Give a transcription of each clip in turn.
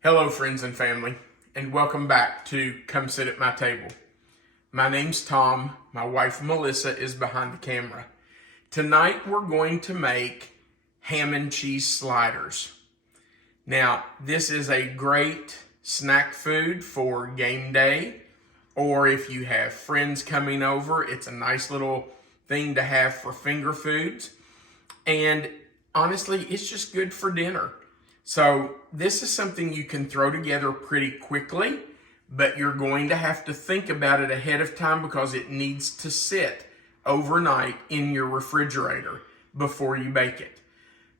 Hello friends and family, and welcome back to Come Sit at My Table. My name's Tom, my wife Melissa is behind the camera. Tonight we're going to make ham and cheese sliders. Now this is a great snack food for game day, or if you have friends coming over, it's a nice little thing to have for finger foods. And honestly, it's just good for dinner. So this is something you can throw together pretty quickly, but you're going to have to think about it ahead of time because it needs to sit overnight in your refrigerator before you bake it.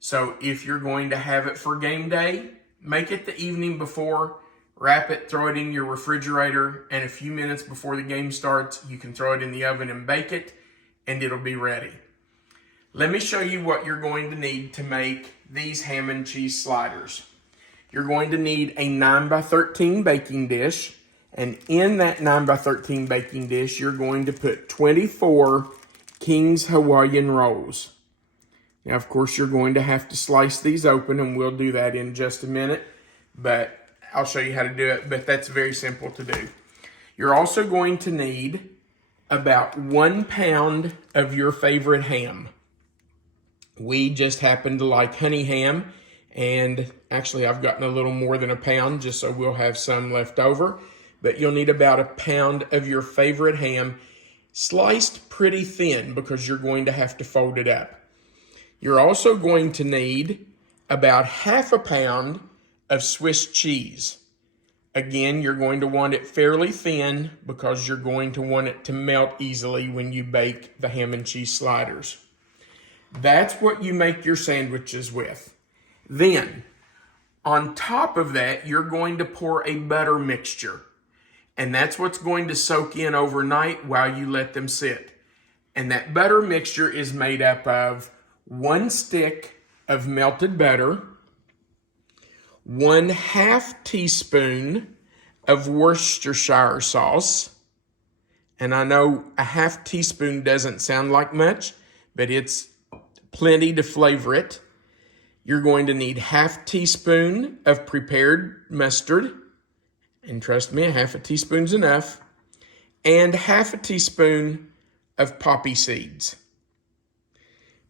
So if you're going to have it for game day, make it the evening before, wrap it, throw it in your refrigerator, and a few minutes before the game starts, you can throw it in the oven and bake it, and it'll be ready. Let me show you what you're going to need to make these ham and cheese sliders. You're going to need a 9x13 baking dish, and in that 9x13 baking dish, you're going to put 24 Kings Hawaiian Rolls. Now, of course, you're going to have to slice these open, and we'll do that in just a minute, but I'll show you how to do it, but that's very simple to do. You're also going to need about 1 pound of your favorite ham. We just happen to like honey ham, and actually I've gotten a little more than 1 pound just so we'll have some left over. But you'll need about 1 pound of your favorite ham, sliced pretty thin because you're going to have to fold it up. You're also going to need about 1/2 pound of Swiss cheese. Again, you're going to want it fairly thin because you're going to want it to melt easily when you bake the ham and cheese sliders. That's what you make your sandwiches with. Then, on top of that, you're going to pour a butter mixture. And that's what's going to soak in overnight while you let them sit. And that butter mixture is made up of 1 stick of melted butter, 1/2 teaspoon of Worcestershire sauce. And I know a 1/2 teaspoon doesn't sound like much, but it's plenty to flavor it. You're going to need 1/2 teaspoon of prepared mustard. And trust me, 1/2 teaspoon's enough. And 1/2 teaspoon of poppy seeds.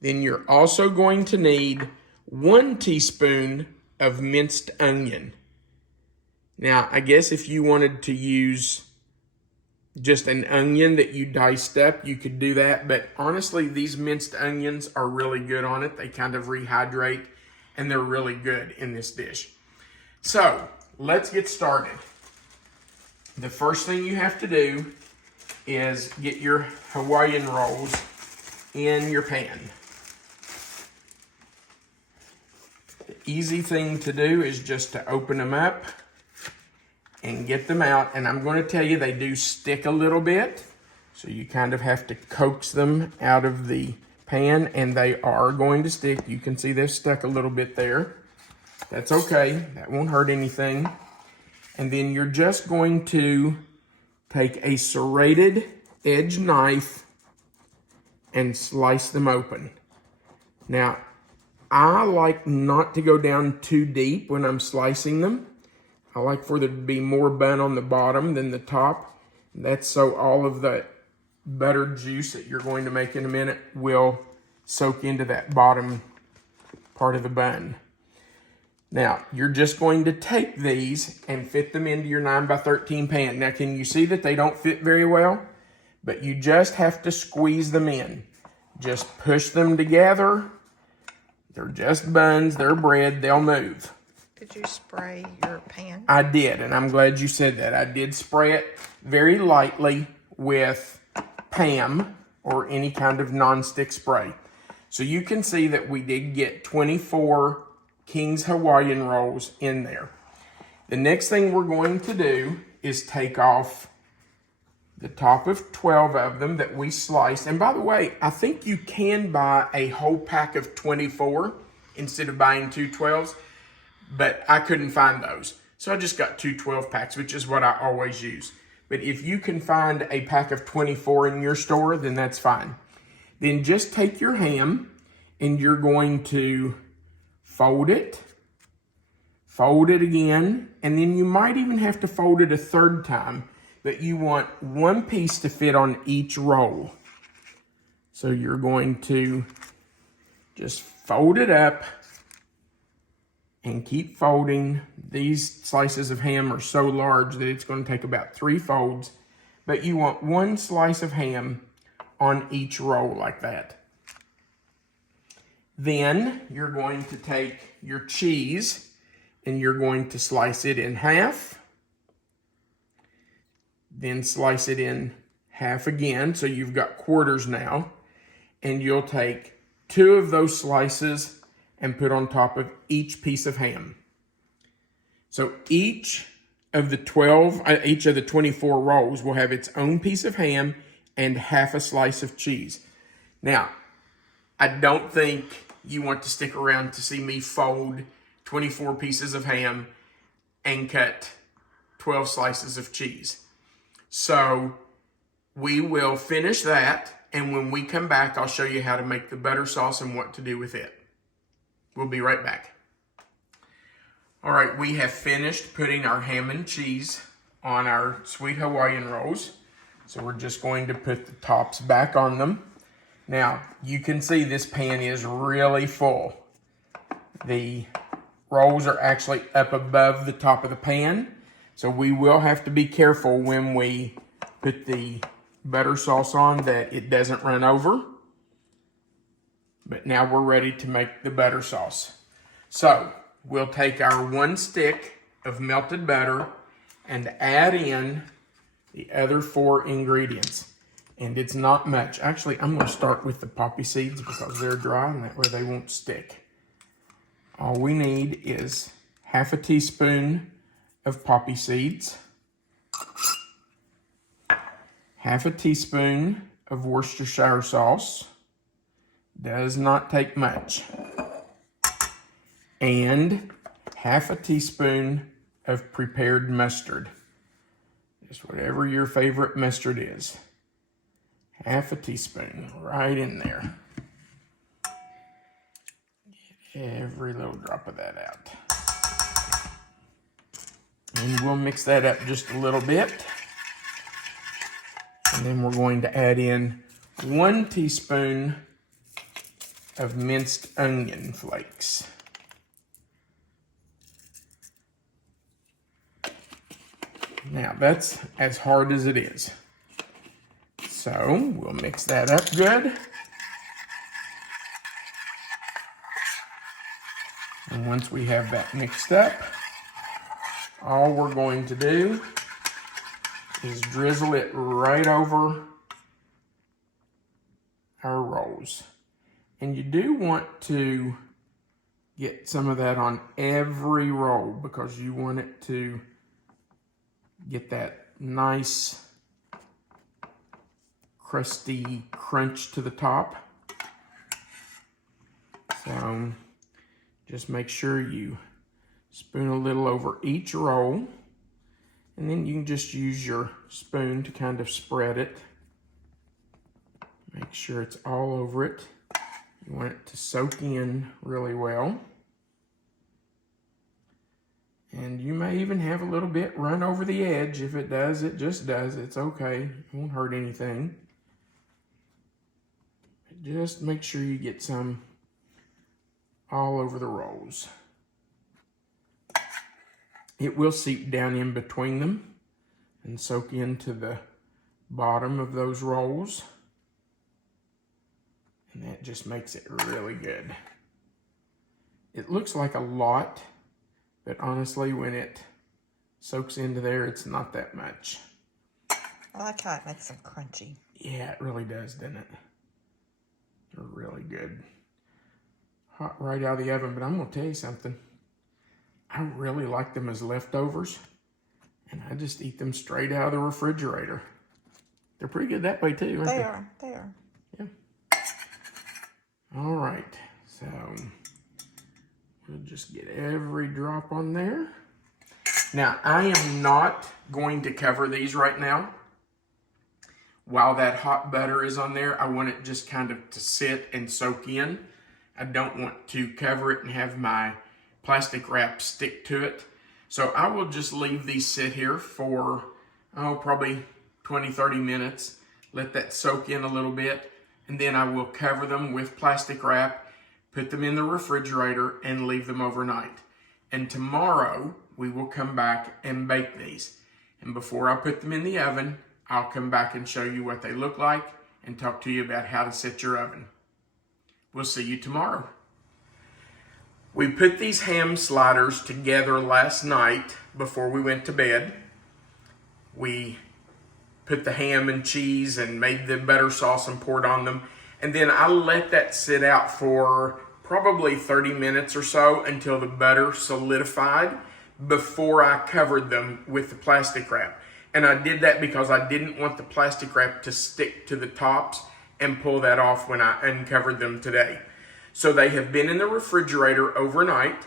Then you're also going to need 1 teaspoon of minced onion. Now, I guess if you wanted to use just an onion that you diced up, you could do that. But honestly, these minced onions are really good on it. They kind of rehydrate, and they're really good in this dish. So, let's get started. The first thing you have to do is get your Hawaiian rolls in your pan. The easy thing to do is just to open them up and get them out. And I'm going to tell you, they do stick a little bit. So you kind of have to coax them out of the pan, and they are going to stick. You can see they've stuck a little bit there. That's okay. That won't hurt anything. And then you're just going to take a serrated edge knife and slice them open. Now, I like not to go down too deep when I'm slicing them. I like for there to be more bun on the bottom than the top. That's so all of the butter juice that you're going to make in a minute will soak into that bottom part of the bun. Now, you're just going to take these and fit them into your 9x13 pan. Now, can you see that they don't fit very well? But you just have to squeeze them in. Just push them together. They're just buns, they're bread, they'll move. Did you spray your pan? I did, and I'm glad you said that. I did spray it very lightly with Pam or any kind of nonstick spray. So you can see that we did get 24 Kings Hawaiian Rolls in there. The next thing we're going to do is take off the top of 12 of them that we sliced. And by the way, I think you can buy a whole pack of 24 instead of buying 2 12s. But I couldn't find those. So I just got 2 12 packs, which is what I always use. But if you can find a pack of 24 in your store, then that's fine. Then just take your ham and you're going to fold it, fold it again, and then you might even have to fold it a third time, but you want one piece to fit on each roll. So you're going to just fold it up and keep folding. These slices of ham are so large that it's going to take about 3 folds, but you want one slice of ham on each roll like that. Then you're going to take your cheese and you're going to slice it in half. Then slice it in half again, so you've got quarters now. And you'll take 2 of those slices and put on top of each piece of ham. So each of the 24 rolls will have its own piece of ham and half a slice of cheese. Now, I don't think you want to stick around to see me fold 24 pieces of ham and cut 12 slices of cheese. So we will finish that, and when we come back, I'll show you how to make the butter sauce and what to do with it. We'll be right back. All right, we have finished putting our ham and cheese on our sweet Hawaiian rolls. So we're just going to put the tops back on them. Now, you can see this pan is really full. The rolls are actually up above the top of the pan, so we will have to be careful when we put the butter sauce on that it doesn't run over. But now we're ready to make the butter sauce. So we'll take our 1 stick of melted butter and add in the other 4 ingredients. And it's not much. Actually, I'm going to start with the poppy seeds because they're dry and that way they won't stick. All we need is half a teaspoon of poppy seeds, half a teaspoon of Worcestershire sauce, does not take much, and half a teaspoon of prepared mustard. Just whatever your favorite mustard is. Half a teaspoon right in there. Get every little drop of that out. And we'll mix that up just a little bit. And then we're going to add in 1 teaspoon of minced onion flakes. Now that's as hard as it is. So we'll mix that up good. And once we have that mixed up, all we're going to do is drizzle it right over our rolls. And you do want to get some of that on every roll because you want it to get that nice crusty crunch to the top. So just make sure you spoon a little over each roll, and then you can just use your spoon to kind of spread it. Make sure it's all over it. You want it to soak in really well. And you may even have a little bit run over the edge. If it does, it just does. It's okay. It won't hurt anything. Just make sure you get some all over the rolls. It will seep down in between them and soak into the bottom of those rolls. And that just makes it really good. It looks like a lot, but honestly, when it soaks into there, it's not that much. I like how it makes them crunchy. Yeah, it really does, doesn't it? They're really good. Hot right out of the oven, but I'm going to tell you something. I really like them as leftovers, and I just eat them straight out of the refrigerator. They're pretty good that way too, aren't they? They are. Yeah. All right, so we'll just get every drop on there. Now, I am not going to cover these right now. While that hot butter is on there, I want it just kind of to sit and soak in. I don't want to cover it and have my plastic wrap stick to it. So I will just leave these sit here for, probably 20, 30 minutes. Let that soak in a little bit. And then I will cover them with plastic wrap, put them in the refrigerator, and leave them overnight. And tomorrow, we will come back and bake these. And before I put them in the oven, I'll come back and show you what they look like and talk to you about how to set your oven. We'll see you tomorrow. We put these ham sliders together last night before we went to bed. We put the ham and cheese and made the butter sauce and poured on them. And then I let that sit out for probably 30 minutes or so until the butter solidified before I covered them with the plastic wrap. And I did that because I didn't want the plastic wrap to stick to the tops and pull that off when I uncovered them today. So they have been in the refrigerator overnight.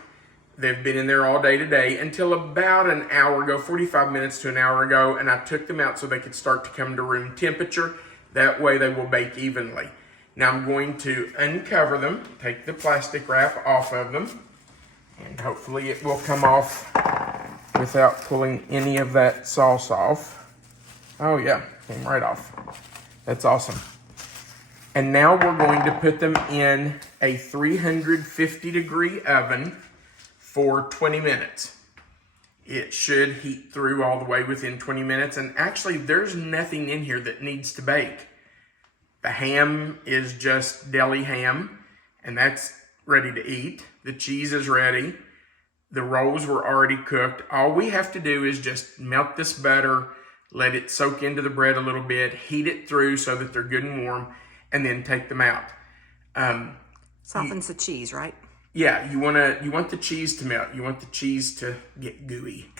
They've been in there all day today until about an hour ago, 45 minutes to an hour ago, and I took them out so they could start to come to room temperature. That way they will bake evenly. Now I'm going to uncover them, take the plastic wrap off of them, and hopefully it will come off without pulling any of that sauce off. Oh yeah, came right off. That's awesome. And now we're going to put them in a 350-degree oven for 20 minutes. It should heat through all the way within 20 minutes. And actually, there's nothing in here that needs to bake. The ham is just deli ham, and that's ready to eat. The cheese is ready. The rolls were already cooked. All we have to do is just melt this butter, let it soak into the bread a little bit, heat it through so that they're good and warm, and then take them out. Softens the cheese, right? Yeah, you want the cheese to melt. You want the cheese to get gooey.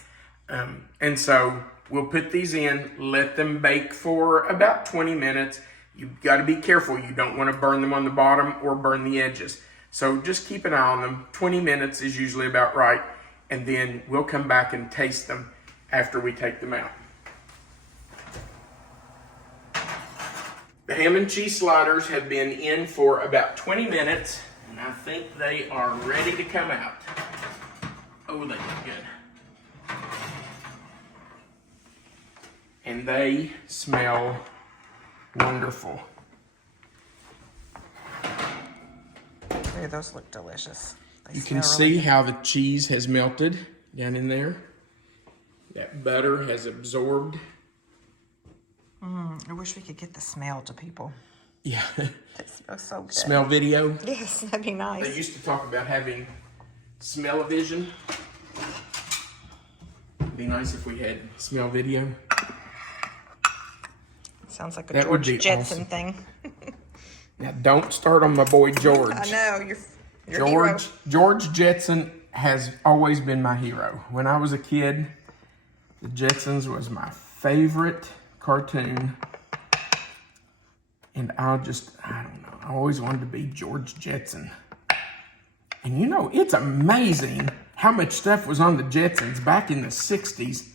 And so we'll put these in, let them bake for about 20 minutes. You've got to be careful. You don't want to burn them on the bottom or burn the edges. So just keep an eye on them. 20 minutes is usually about right. And then we'll come back and taste them after we take them out. The ham and cheese sliders have been in for about 20 minutes. And I think they are ready to come out. Oh, they look good. And they smell wonderful. Ooh, those look delicious. They You can smell see really how the cheese has melted down in there. That butter has absorbed. I wish we could get the smell to people. Yeah. It smells so good. Smell video. Yes, that'd be They nice. used to talk about having smell-o-vision. It'd be nice if we had smell video. Sounds like a That would George be Jetson awesome. thing. Now, don't start on my boy George. I know, you're hero. George Jetson has always been my hero. When I was a kid, the Jetsons was my favorite cartoon. And I don't know, I always wanted to be George Jetson. And you know, it's amazing how much stuff was on the Jetsons back in the 60s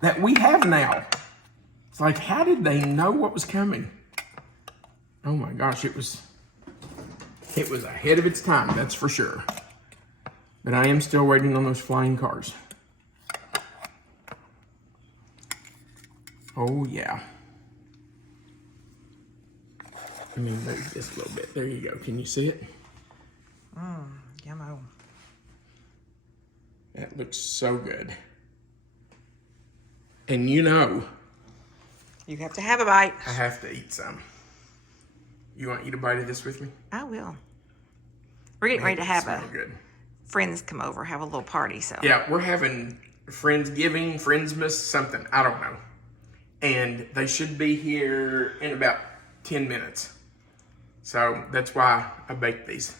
that we have now. It's like, how did they know what was coming? Oh my gosh, it was ahead of its time, that's for sure. But I am still waiting on those flying cars. Oh yeah. Let me move this a little bit. There you go. Can you see it? Yummo. That looks so good. And you know, You have to have a bite. I have to eat some. You want to eat a bite of this with me? I will. We're getting ready to have Smell good. friends come over, have a little party, so. Yeah, we're having Friendsgiving, Friendsmas, something. I don't know. And they should be here in about 10 minutes. So that's why I baked these.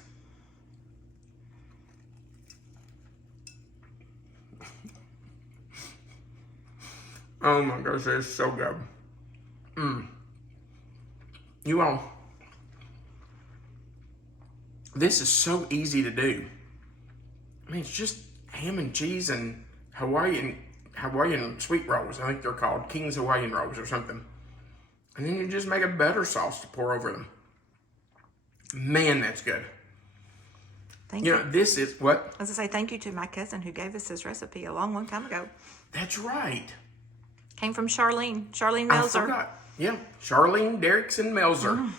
Oh my gosh, they're so good. You all, this is so easy to do. I mean, it's just ham and cheese and Hawaiian sweet rolls. I think they're called Kings Hawaiian Rolls or something. And then you just make a butter sauce to pour over them. Man, that's good. Thank You you. know, this is what? As I say, thank you to my cousin who gave us this recipe a long, long time ago. That's right. Came from Charlene I Melzer. forgot. Yeah, Charlene Derrickson Melzer.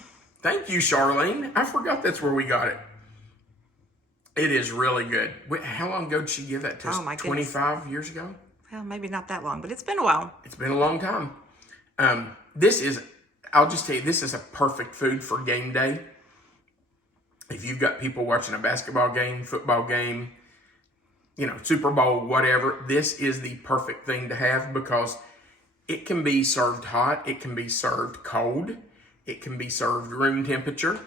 Thank you, Charlene. I forgot that's where we got it. It is really good. Wait, how long ago did she give that to us? Oh, my goodness. 25 years ago? Well, maybe not that long, but it's been a while. It's been a long time. This is, I'll just tell you, this is a perfect food for game day. If you've got people watching a basketball game, football game, you know, Super Bowl, whatever, this is the perfect thing to have because it can be served hot. It can be served cold. It can be served room temperature.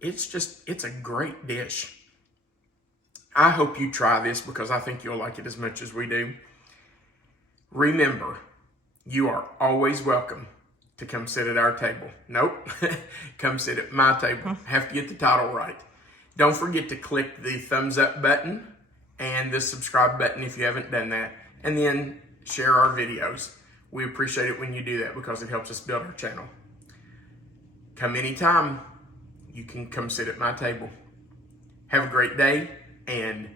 It's a great dish. I hope you try this because I think you'll like it as much as we do. Remember, you are always welcome to come sit at our table. Nope, come sit at my table. Have to get the title right. Don't forget to click the thumbs up button and the subscribe button if you haven't done that. And then share our videos. We appreciate it when you do that because it helps us build our channel. Come anytime. You can come sit at my table. Have a great day and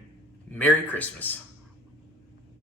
Merry Christmas.